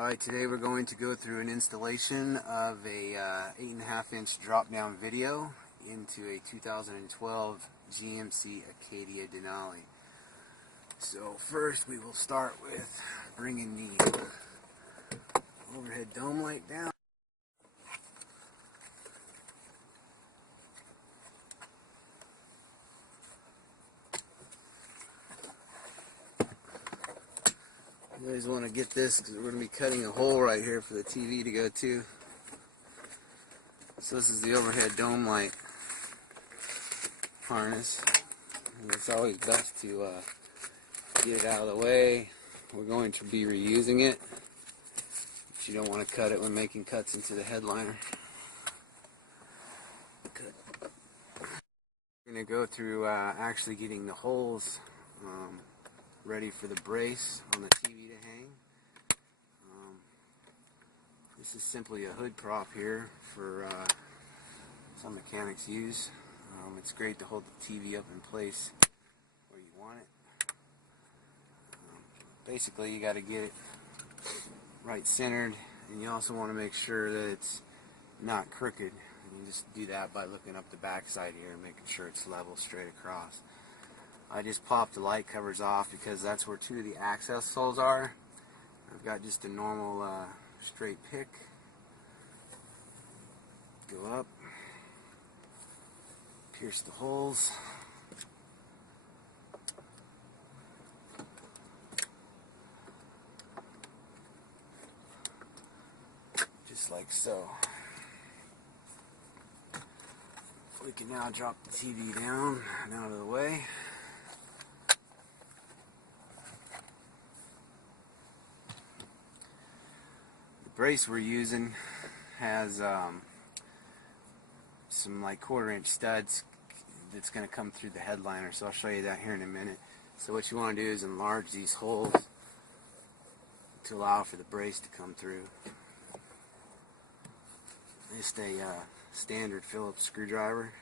Alright, today we're going to go through an installation of a 8.5-inch drop-down video into a 2012 GMC Acadia Denali. So first we will start with bringing the overhead dome light down. You always want to get this because we're going to be cutting a hole right here for the TV to go to. So this is the overhead dome light harness. And it's always best to get it out of the way. We're going to be reusing it, but you don't want to cut it when making cuts into the headliner. We're going to go through actually getting the holes ready for the brace on the TV to hang. This is simply a hood prop here for some mechanics use. It's great to hold the TV up in place where you want it. Basically you got to get it right centered, and you also want to make sure that it's not crooked. And you just do that by looking up the back side here and making sure it's level straight across. I just popped the light covers off because that's where two of the access holes are. I've got just a normal straight pick. Go up, pierce the holes. Just like so. We can now drop the TV down and out of the way. Brace we're using has some like 1/4-inch studs that's going to come through the headliner, so I'll show you that here in a minute. So what you want to do is enlarge these holes to allow for the brace to come through. Just a standard Phillips screwdriver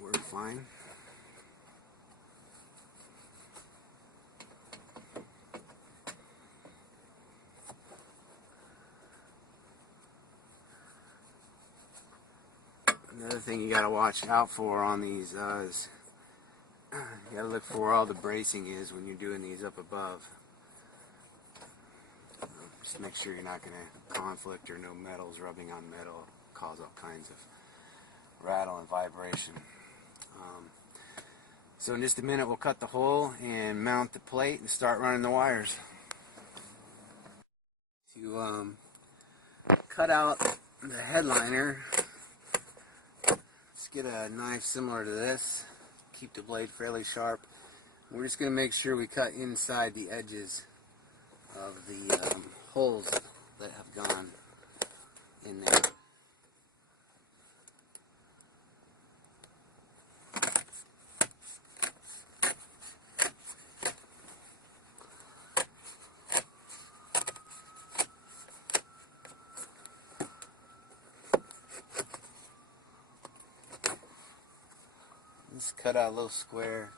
work fine. Another thing you got to watch out for on these is you got to look for where all the bracing is when you're doing these up above. Just make sure you're not going to conflict or no metals rubbing on metal, cause all kinds of rattle and vibration. So in just a minute we'll cut the hole and mount the plate and start running the wires. To cut out the headliner, get a knife similar to this, keep the blade fairly sharp. We're just going to make sure we cut inside the edges of the holes that have gone in there. Just cut out a little square.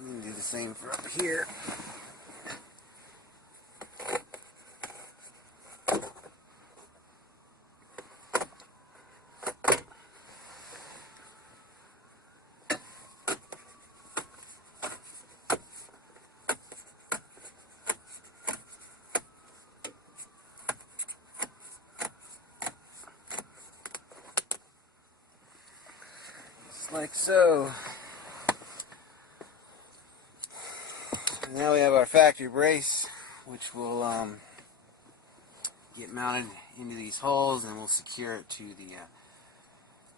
You can do the same for up here. Like so. Now we have our factory brace, which will get mounted into these holes, and we'll secure it to the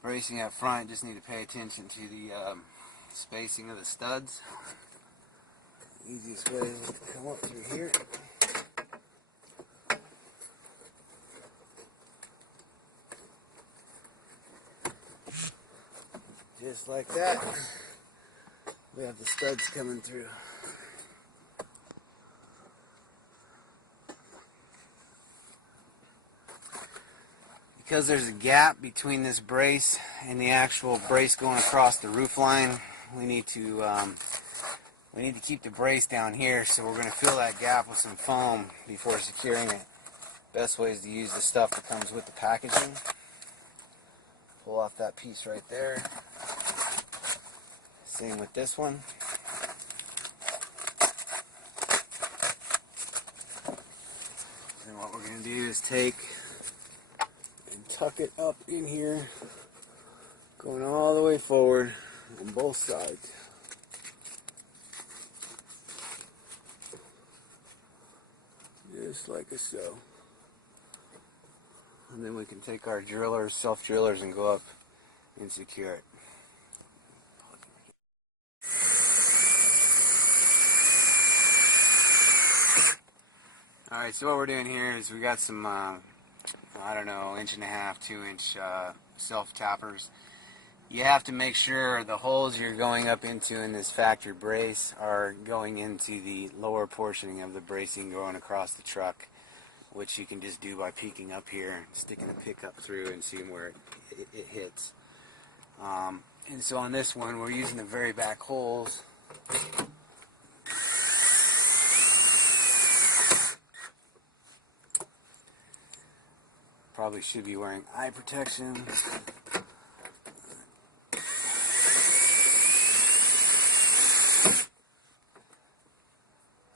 bracing up front. Just need to pay attention to the spacing of the studs. The easiest way is to come up through here. Just like that, we have the studs coming through. Because there's a gap between this brace and the actual brace going across the roof line, we need to we need to keep the brace down here, so we're going to fill that gap with some foam before securing it. Best way is to use the stuff that comes with the packaging. Pull off that piece right there. Same with this one. And what we're going to do is take and tuck it up in here, going all the way forward on both sides. Just like so. And then we can take our drillers, self-drillers, and go up and secure it. Alright, so what we're doing here is we got some, I don't know, 1.5 to 2 inch self-tappers. You have to make sure the holes you're going up into in this factory brace are going into the lower portion of the bracing going across the truck, which you can just do by peeking up here and sticking the pick up through and seeing where it hits. And so on this one, we're using the very back holes. Probably should be wearing eye protection.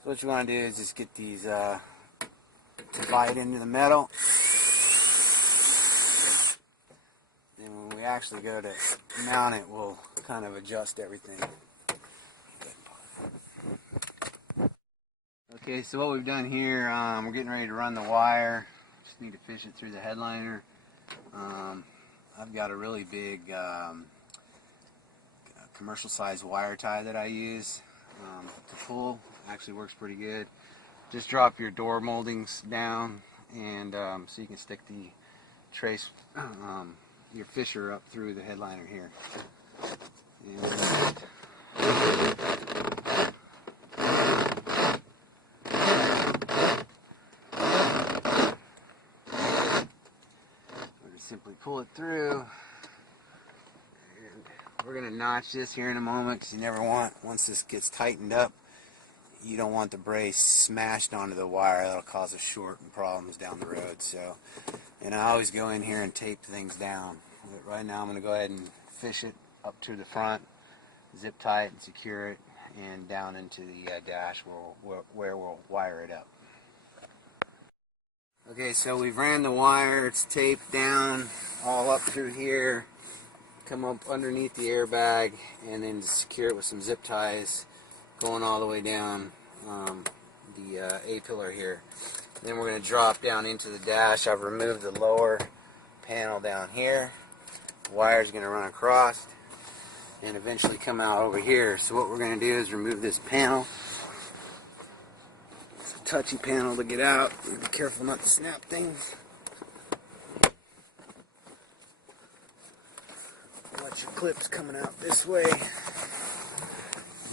So what you want to do is just get these to bite into the metal. And when we actually go to mount it, we'll kind of adjust everything. Okay, so what we've done here, we're getting ready to run the wire. Just need to fish it through the headliner. I've got a really big commercial size wire tie that I use to pull. Actually works pretty good. Just drop your door moldings down, and so you can stick the trace, your fisher up through the headliner here. And we'll just simply pull it through. And we're going to notch this here in a moment, because you never want, once this gets tightened up, you don't want the brace smashed onto the wire. That'll cause a short and problems down the road. So, and I always go in here and tape things down. But right now I'm going to go ahead and fish it up to the front, zip tie it and secure it, and down into the dash where we'll wire it up. Okay, so we've ran the wire. It's taped down all up through here. Come up underneath the airbag, and then secure it with some zip ties, going all the way down the A-pillar here. Then we're going to drop down into the dash. I've removed the lower panel down here. The wire's going to run across and eventually come out over here. So what we're going to do is remove this panel. It's a touchy panel to get out. Be careful not to snap things. Watch your clips coming out this way.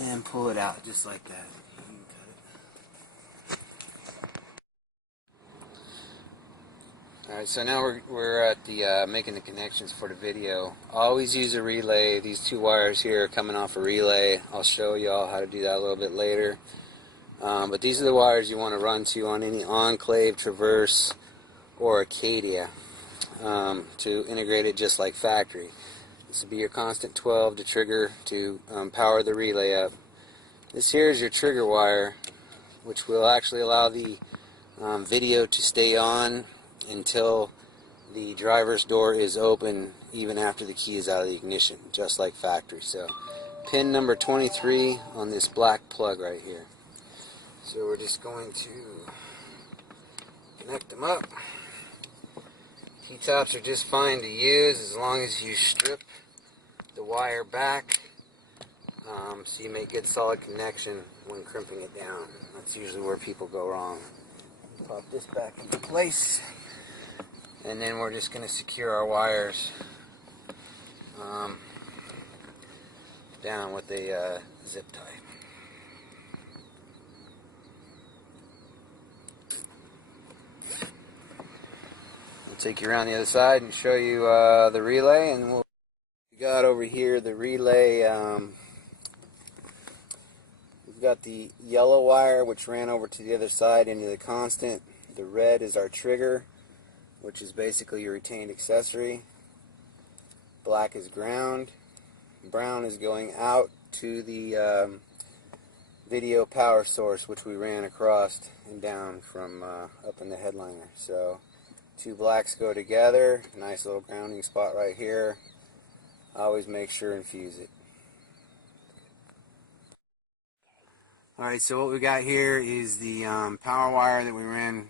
And pull it out just like that. You can cut it. Alright, so now we're at the making the connections for the video. Always use a relay. These two wires here are coming off a relay. I'll show y'all how to do that a little bit later. But these are the wires you want to run to on any Enclave, Traverse, or Acadia to integrate it just like factory. This will be your constant 12 to trigger to power the relay up. This here is your trigger wire, which will actually allow the video to stay on until the driver's door is open, even after the key is out of the ignition, just like factory. So pin number 23 on this black plug right here. So we're just going to connect them up. T-tops are just fine to use as long as you strip the wire back, so you make good solid connection when crimping it down. That's usually where people go wrong. Pop this back into place, and then we're just going to secure our wires down with a zip tie. We'll take you around the other side and show you the relay, and we got over here the relay. got the yellow wire which ran over to the other side into the constant. The red is our trigger, which is basically your retained accessory. Black is ground. Brown is going out to the video power source, which we ran across and down from up in the headliner. So two blacks go together. Nice little grounding spot right here. Always make sure and fuse it. Alright, so what we got here is the power wire that we ran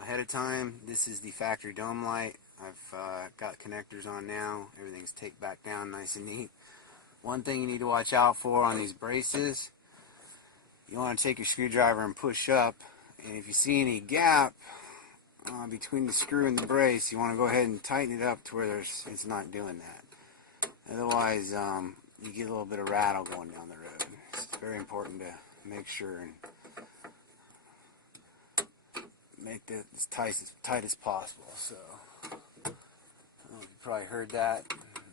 ahead of time. This is the factory dome light. I've got connectors on now. Everything's taped back down nice and neat. One thing you need to watch out for on these braces, you want to take your screwdriver and push up, and if you see any gap between the screw and the brace, you want to go ahead and tighten it up to where it's not doing that. Otherwise, you get a little bit of rattle going down the road. It's very important to make sure and make this as tight as possible. So, you probably heard that.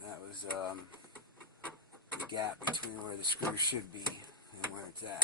That was the gap between where the screw should be and where it's at.